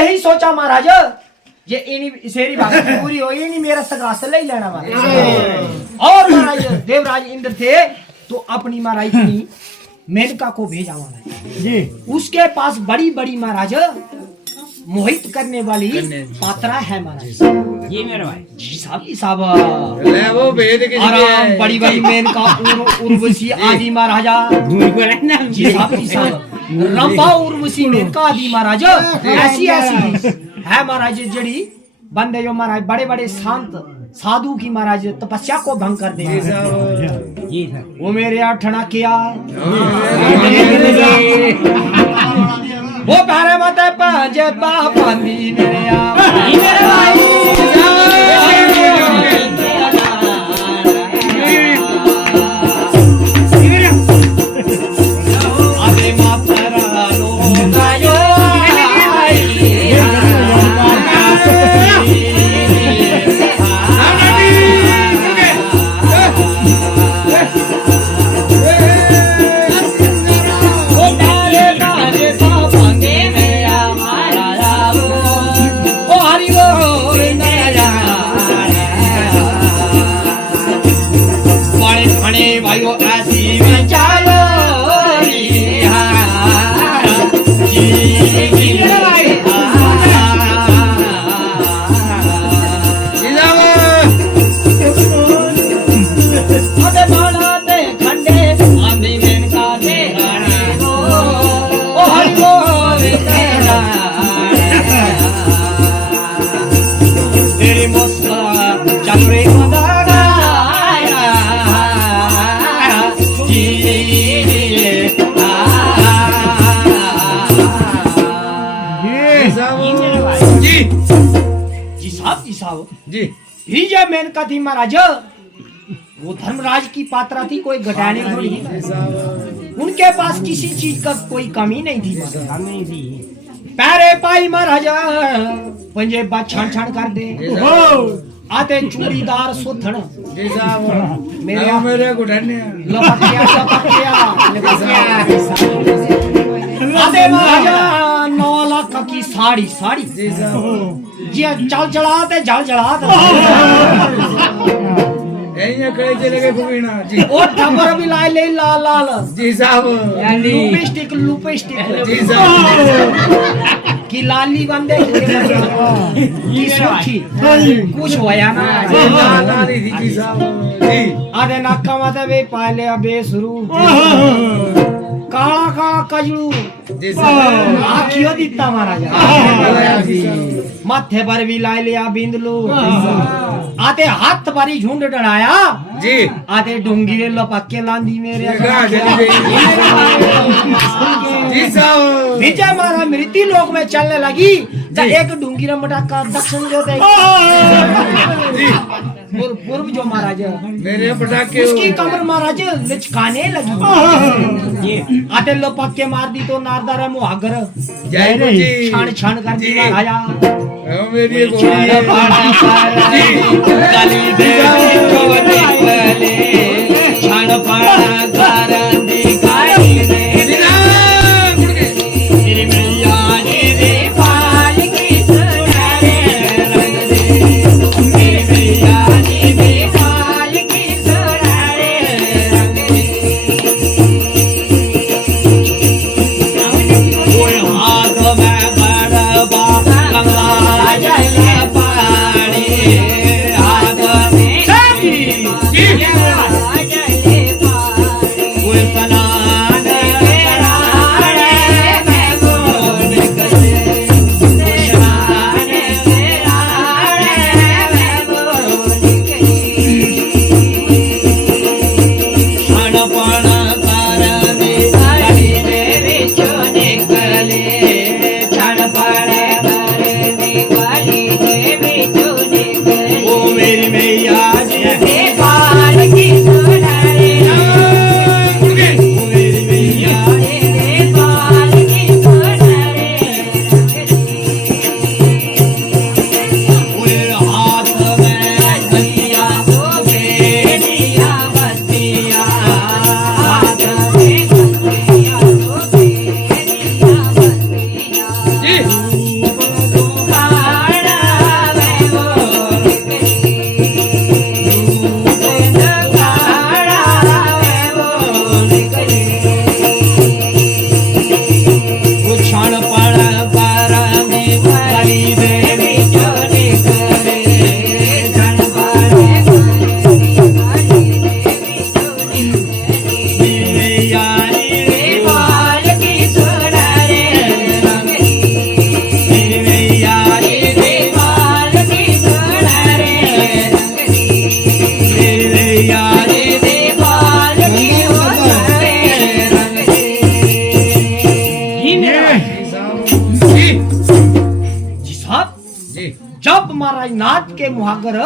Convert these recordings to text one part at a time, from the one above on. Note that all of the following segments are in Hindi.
यही सोचा महाराज ये इन्हीं शेरी बात पूरी हो ये नहीं मेरा सगा से ले लेना महाराज। और महाराज देवराज इंद्र थे तो अपनी महाराज की मेनका को भेजा महाराज जी। उसके पास बड़ी बड़ी महाराज मोहित करने वाली पात्रा है महाराज। ये मेरा भाई जी साहब ले वो भेद के आराम बड़ी बड़ी मेनका उर्वशी आदि महाराजा जी साहब रंभा उर्वशी मेनका आदि महाराज ऐसी ऐसी है महाराज जड़ी बंदे जो महाराज बड़े बड़े शांत साधु की महाराज तपस्या को भंग कर दे। वो मेरे अठना किया वो प्यारे मत पांजे पांदी मेरे भाई भाइयों ऐसी में चलो जी ये मेनका थी महाराज वो धर्मराज की पात्रा थी कोई घटाने थोड़ी। उनके पास किसी चीज का कोई कमी नहीं थी। पैरे पाई महाराजा पंजे बात छान छान कर दे आते चूड़ीदार सुथन जी साहब मेरे घुटने लपकिया आते महाराजा 9 लाख की साड़ी जी साहब जी चल चढ़ाते जल चढ़ाते खड़े चले गए फुबीना जी। और ठमर भी लाए ले लाल लाल जी साहब लुपिस्टिक जी साहब की लाली बंदे की सुखी कुछ होया ना लाली थी जी साहब जी। आधे नाका माते वे पाले अबे शुरू काला काला कजड़ू जी साहब आखियो दिता महाराजा माथे पर भी लाए लिया बिंदलू आते हाथ परी झुंड डराया जी। आते डूंगी लपके लांदी मेरे जी साहब विजय मारा मृत्यु लोक में चलने लगी तो एक डूंगी रमटा का दक्षिण जो पूर्व जो महाराज मेरे पटाखे उसकी कमर महाराज लचकाने लगी। आते लपके मार दी तो नारदार मुहागर जय जी छान छान कर दी महाराजा मेरी छान पड़ा घर दिखाई दे महाराज नाथ के मुहागर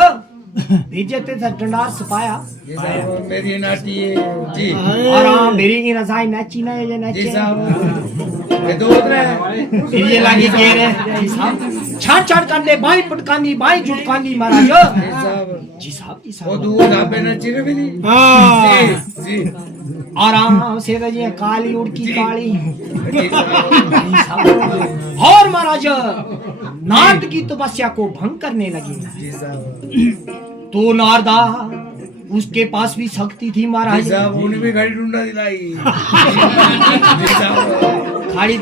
भेजे थे डंडार सपाया जी साहब मेरी नाटी है जी और मेरी की रसाई नाची ना ये जी नाचे साहब ये दो उतरे ये लागी के रे जी साहब छाट छाट कर दे बाई पटकानी बाई झुटकानी महाराज जी साहब जी साहब जी वो साहब दूध आपे नाची रे मेरी जी जी आराम से रजिए काली उड़की काली जी साहब और महाराज नाथ की तपस्या को भंग करने लगे जी साहब तो नारदा उसके पास भी शक्ति थी जी महाराज साहब उन्हें भी गाड़ी ढूंढा दिलाई जी साहब खाड़ी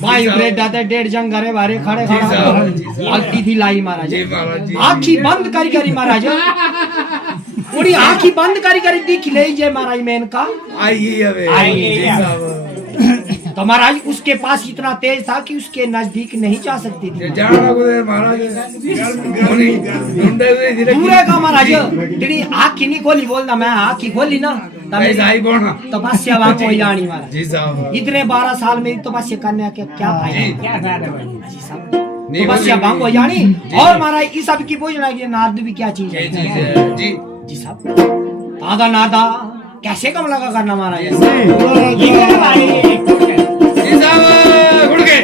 भाई ब्रेडा ते 1.5 जंग घरे बारे खड़े जी साहब, जी खड़ा साहब। आलती थी लाई महाराज जी महाराज जी आखी बंद करी करी महाराज पूरी आखी बंद करी करी दिख ले जे महाराज मेन का आइए अबे आइए। जी साहब तो महाराज उसके पास इतना तेज था कि उसके नजदीक नहीं जा सकती ये थी जाना गुजर महाराज उन्हें ढूंढे हुए धीरे पूरे का महाराज तेरी आखी नहीं खोली बोलना मैं आखी खोली ना भाई साई बोना तपस्या वहां कोई जानी महाराज जी साहब इतने 12 साल में तपस्या करने के क्या जी। फायदा जी साहब नहीं तपस्या बोली। भंग हो जानी जी। और महाराज इस सब की पूछना कि नारद भी क्या चीज ये है चीज है जी जी साहब दादा नादा कैसे कम लगा करना महाराज जी साहब गुड़ के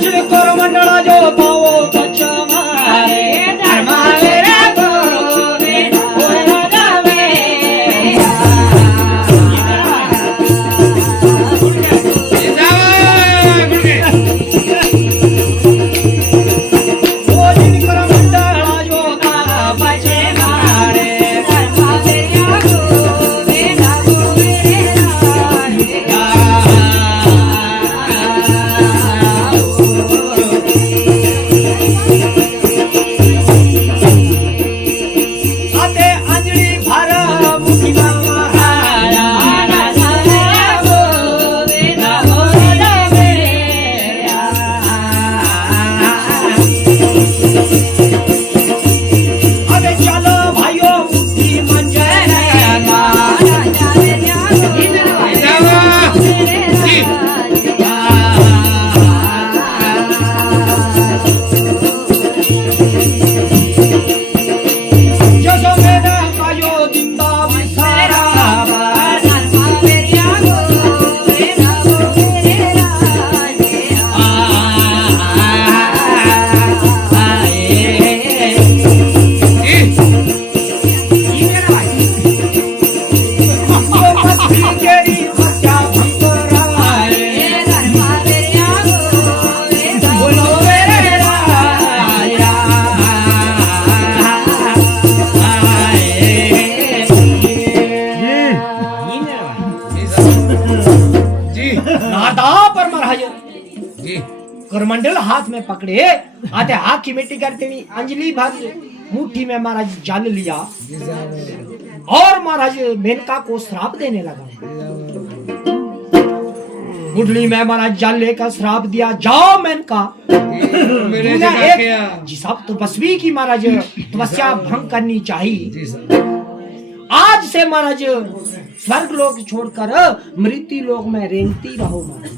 जिनको मंडला जो पाओ बच्चा मारे धर्मावे रे गोविंद ओए राजा मेरा जी साहब गुड़ के ओ जिनको मंडला जो पाओ बच्चे मारे धर्मावे रे गोविंद आते अंजलि भर मुखी महाराया राजा गोविंद राजा मेरा अबे चलो भाइयों मुट्ठी मंजर राजा जी साहब जी यशोमेरा कायो दिंदा विसारा जी साहब जी नादा पर महाराज जी करमंडल हाथ में पकड़े आते हाथ की मिट्टी करते नहीं अंजलि भर मुट्ठी में महाराज जल लिया जी साहब और महाराज मेनका को श्राप देने लगा मुठली में महाराज जल लेकर श्राप दिया जाओ मेनका मेरे तूने जगह एक क्या जी साहब तपस्वी की महाराज तपस्या भंग करनी चाहिए जी साहब आज से महाराज स्वर्ग लोक छोड़कर मृत्यु लोक में रेंगती रहो महाराज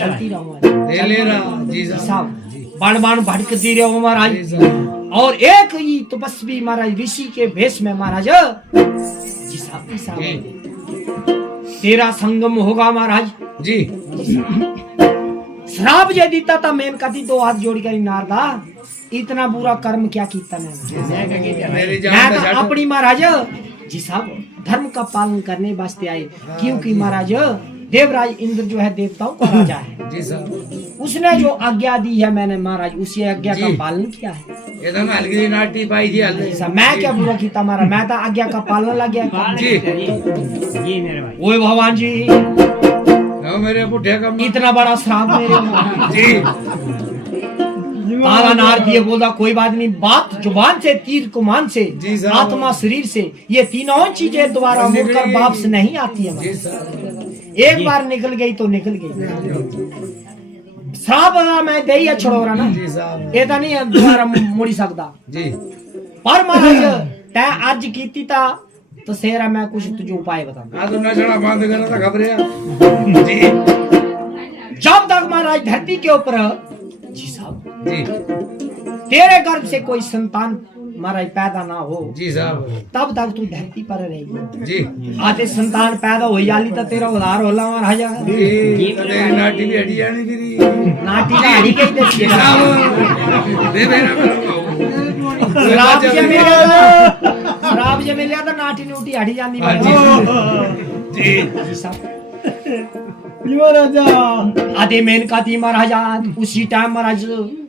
चलती रहो महाराज दे ले रहा जी जी साहब साहब बाण बाण भटकती रहो महाराज जी साहब और एक ही तपस्वी महाराज ऋषि के भेष में महाराज जी साहब जी साहब तेरा संगम होगा महाराज जी श्राप जे दीता था मेनका थी दो हाथ जोड़ कर नारदा इतना बुरा कर्म क्या कीता मैंने मेरी मैं जान तो का अपनी महाराज जी साहब धर्म का पालन करने वास्ते आए क्योंकि महाराज देवराज इंद्र जो है देवताओं का राजा है जी साहब उसने जो आज्ञा दी है मैंने महाराज उसी आज्ञा का जी। पालन किया है ये तो हल्की नाटी पाई थी हल्की जी साहब, मैं क्या बुरा किया महाराज मैं तो आज्ञा का पालन लग गया जी ओए भगवान जी लो मेरे बुढ़े का इतना बड़ा श्राप मेरे महाराज। जी ताला नार दिए बोला कोई बात नहीं बात जुबान से तीर कुमान से जी साहब। आत्मा शरीर से ये तीनों चीजें दोबारा मुड़कर वापस नहीं आती है जी साहब एक बार निकल गई तो निकल गई श्राप मैं दे ही छोड़ो रहा ना जी साहब ये तो नहीं है दोबारा मुड़ी सकता जी पर महाराज तै अज कीती ता तो सेरा मैं कुछ तुझे उपाय बता। हाँ तो नचना बंद करा था घबरिया जी। जब तक महाराज धरती के ऊपर जी साहब जी तेरे गर्भ से कोई संतान महाराज पैदा ना हो जी साहब तब तक तू धरती पर रहेगी जी। आते संतान पैदा हो जाली तो तेरा उधार होला महाराजा। जी तो तेरी नाटी भी हड्डी आनी तेरी नाटी का हड़ी कही दे जी साहब दे देना श्राप जे मिलिया तो नाटी नूटी हड़ी जानी जी जी साहब आदे मेनका थी महाराजा। उसी टाइम महाराज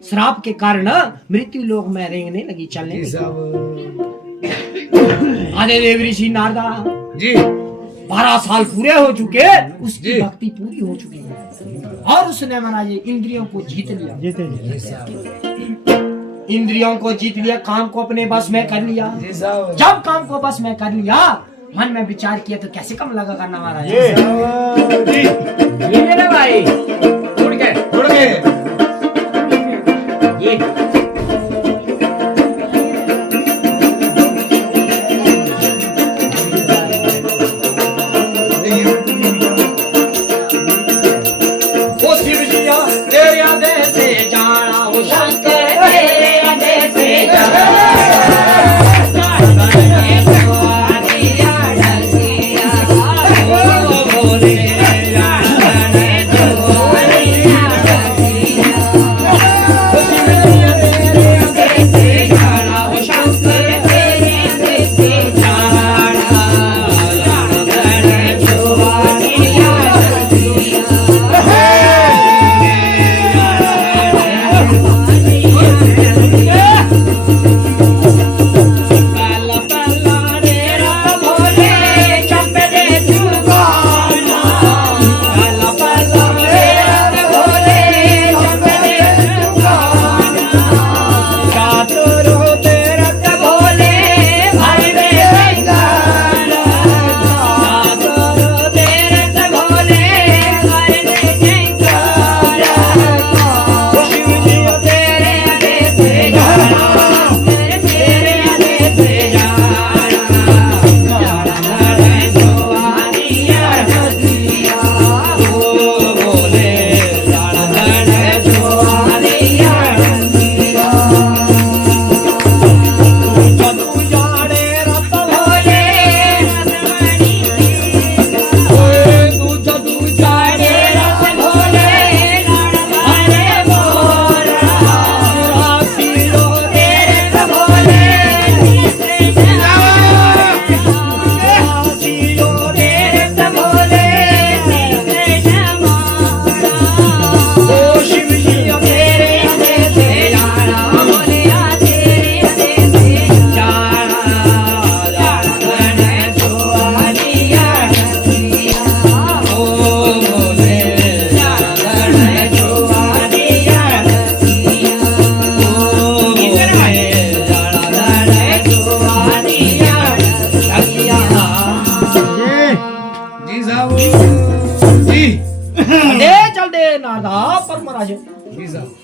श्राप के कारण मृत्यु लोक में रेंगने लगी चलने जी साहब। आदे देव ऋषि नारदा जी 12 साल पूरे हो चुके उसकी जी। भक्ति पूरी हो चुकी है और उसने महाराज इंद्रियों को जीत लिया इंद्रियों को जीत लिया काम को अपने बस में कर लिया। जी साहब जब काम को बस में कर लिया मन में विचार किया तो कैसे कम लगा करना महाराज। जी ये मेरे भाई उड़ के ये ओ शिव जी तेरे आदेश से जाना ओ शंकर तेरे आदेश से जाना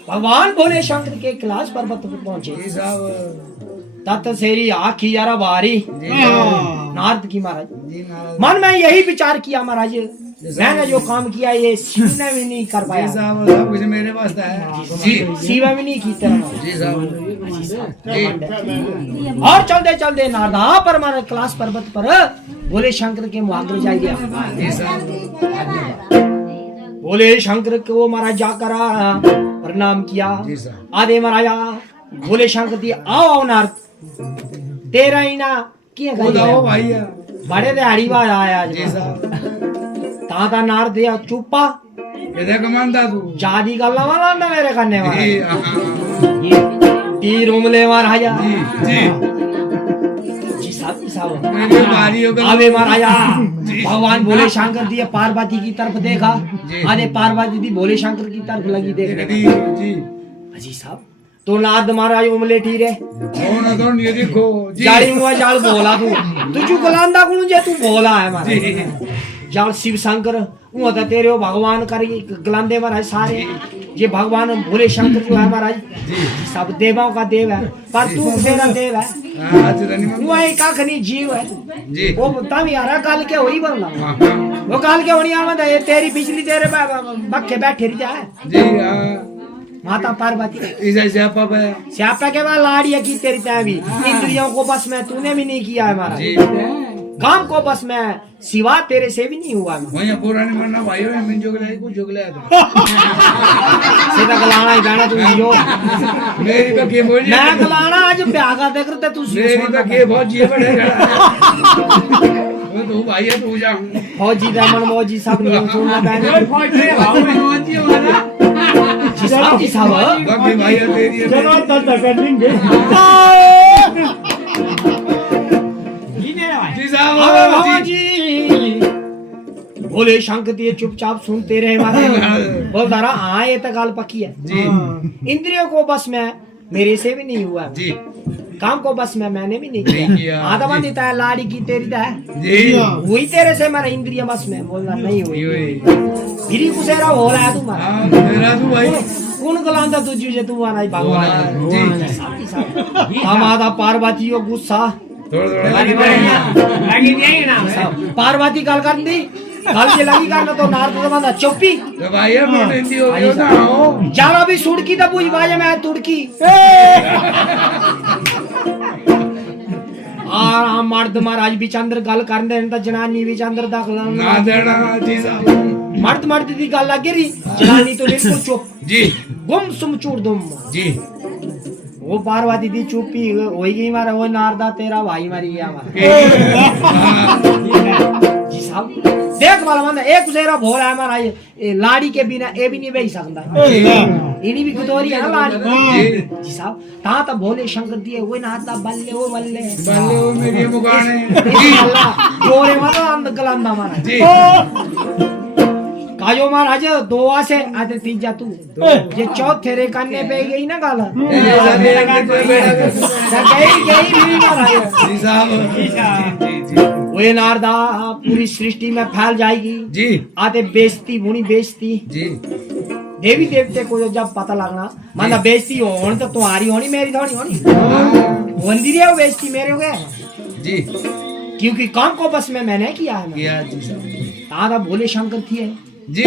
भगवान भोले शंकर के कैलाश पर्वत पर पहुंचे। तत सेरी आखी यारा बारी नारद की महाराज मन में यही विचार किया महाराज मैंने जो काम किया ये शिव ने भी नहीं कर पाया सब कुछ मेरे पास है शिव भी नहीं की तरह जी साहब। और चलते चलते नारदा पर हमारे कैलाश पर्वत पर भोले शंकर के मुहाग्र जा गया। भोले शंकर को महाराज जाकर प्रणाम किया। आदे महाराजा भोले शंकर दी आओ नारद तेरा ही ना किया भाई बड़े दिहाड़ी बाद आया ताता नारद दिया चुप्पा कमांदा तू जादी गल्ला वाला ना मेरे करने वाला तीर उमले महाराजा जी साहब आवे महाराजा भगवान भोले शंकर दिए पार्वती की तरफ देखा। आने पार्वती दी भोले शंकर की तरफ लगी देखने जी साहब तो नारद महाराज उमले ठीरे देखो जाली मुआ जाल बोला तू गलांदा कुण जे तू बोला है महाराज जाल शिव शंकर वो तो तेरे भगवान कर गलांदे महाराज सारे ये भगवान भोले शंकर जो है महाराज सब देवों का देव है पर तू तेरा देव है वो एक आखनी जीव है जी वो मुद्दा भी आ रहा काल के वही बनना हाँ वो काल के होनी आमद है तेरी बिजली तेरे बक्के बैठे रही जाए जी माता पार्वती इसे स्यापा पे स्यापा के बाद लाड़िया की तेरी तय भी इंद्रियों को बस में तूने भी नहीं किया है महाराज जी काम को बस में सिवा तेरे से भी नहीं हुआ है वही पुरानी मरना भाई है मैं जोगले को जोगले सीधा गलाना ही गाना तू जो मेरी तो के बोल मैं गलाना आज प्यार का देख रहे तू मेरी तो के बहुत जी बड़े वो तो भाई है तू जा फौजी दमन मौजी सब नहीं सुनना बहन फौजी वाला जी साहब बाकी भाई है तेरी चलो तब तक कर लेंगे जी अबे बाबा साहब जी बोले शंकर दिए चुपचाप सुनते रहे महाराज बोल दारा हाँ ये तो गाल पक्की है जी इंद्रियों को बस में मेरे से भी नहीं हुआ जी काम को बस में मैंने भी नहीं नहीं किया। किया आधा देता है लाड़ी की तेरी है जी वही तेरे से मेरा इंद्रिया बस में बोलना नहीं हुई फिर कुसेरा हो रहा है तुम्हारा हाँ मेरा तू भाई कौन गलांदा तुझे तू आना भगवान जी हम आधा पार्वती को गुस्सा थोड़ा पार्वती काल कर दी कल से लगी करना तो नार तो बंदा चुप्पी तो भाई है मैं हिंदी हो गया ना हो जाना भी सुड़की तो पूछ बाजे मैं तुड़की आ मर्द महाराज बिच अंदर गल कर दे तो जनानी बिच अंदर दाखला ना देना जी साहब मर्द दी गल लग रही जनानी तो बिल्कुल चुप जी गुम सुम चूड़ दुम जी वो पार्वती दी चुप्पी होई गई मारा वो नारदा तेरा भाई मरी गया हमारा जी साहब देख वाला बंदा एक उसेरा भोला है हमारा ये लाड़ी के बिना ए भी नहीं बह सकता इनी भी कुतोरी है ना लाड़ी जी साहब ता तो भोले शंकर दिए वो नारदा बल्ले वो बल्ले बल्ले वो मेरी मुकाने जी अल्लाह जोरे वाला अंद गलांदा हमारा जी काजो महाराज दो आसे आते तीजा तू ये चौथे रे काने पे गई ना गाला जी साहब जी वो नारदा पूरी सृष्टि में फैल जाएगी जी आते बेइज्जती बुनी बेइज्जती जी देवी देवते को जब पता लगना माना बेइज्जती होनी तो तुम्हारी होनी मेरी थोड़ी होनी मंदिर है वो बेइज्जती मेरे हो गए जी क्योंकि काम को बस में मैंने किया है किया जी साहब तारा भोले शंकर थी है जी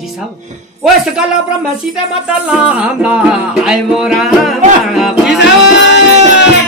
जी साहब ओए सकला ब्रह्म सीते मत लाना आए मोरा जी साहब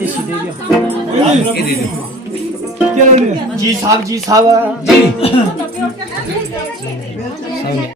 देसी दे दियो ये दे दो जी साहब जी